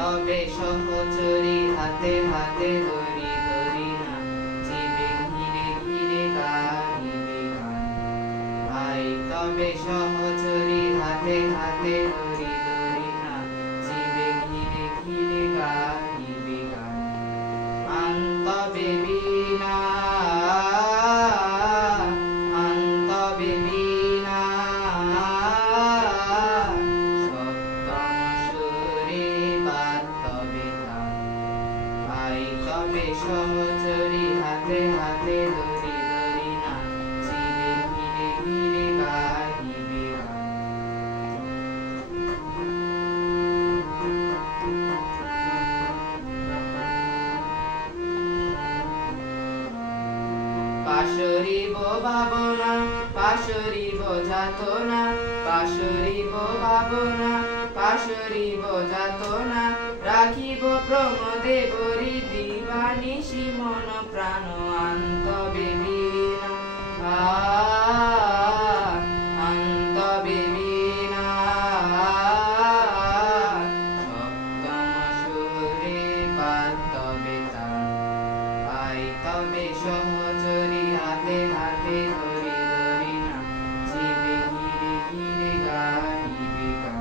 তবে সহচরী হাতে হাতে ধরি ধরি না জীবে ঘিরে ঘিরে গাহিবে গান। ভাই তবে সহচরী হাতে হাতে ধরি ধরি না জীবে ঘিরে ঘিরে গাহিবে গান। আন্তবে বীণা আন্তবে বীণা সপ্তম সুরে বাদ্যবে তান। ভাই তবে সহচরী হাতে হাতে ধরি ধরি না জীবে ঘিরে ঘিরে গাহিবে গান। পাশরিব ভাবনা পাশরিব যাতনা পাশরিব ভাবনা পাশরিব যাতনা রাখিব প্রমোদে বরি দিবানিশি মন প্রাণ আন্তবে বীণা আন্তবে বীণা সপ্তম সুরে বাদ্যবে তান। ভাই তবে সহচরী হাতে হাতে ধরি ধরি না জীবে ঘিরে ঘিরে গাহিবে গান।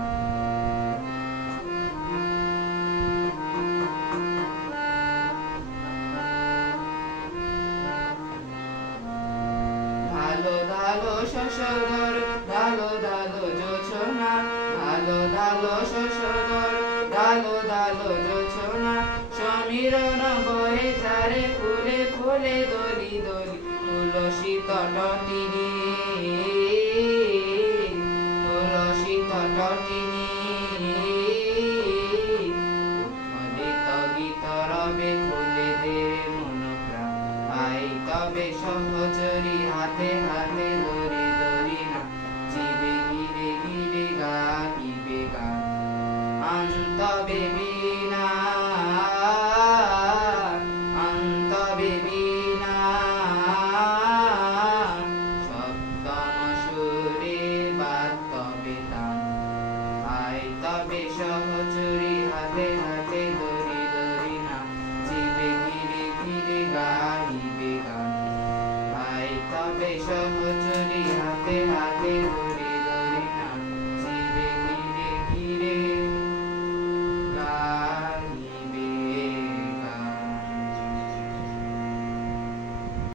ধালো ধালো শশধর ধালো ধালো জোছনা ধালো ধালো শশধর ধালো ধালো জোছনা সমীরণ বহে চারে ফুলে ফুলে দলি দলি তুলসী তটিনী তুলসী তটিনী উৎফুল্লিত গীত রবে খুলে দে মন প্রাণ। ভাই তবে সহচরী হাতে হাতে ধরি ধরি না জীবে ঘিরে ঘিরে গাহিবে গান। আন্তবে বীণা আন্তবে বীণা সপ্তম সুরে বাদ্যবে তান। ভাই তবে সহচরী হাতে হাতে ধরি ধরি না জীবে ঘিরে ঘিরে গাহিবে গান। ভাই তবে সহচরী হাতে হাতে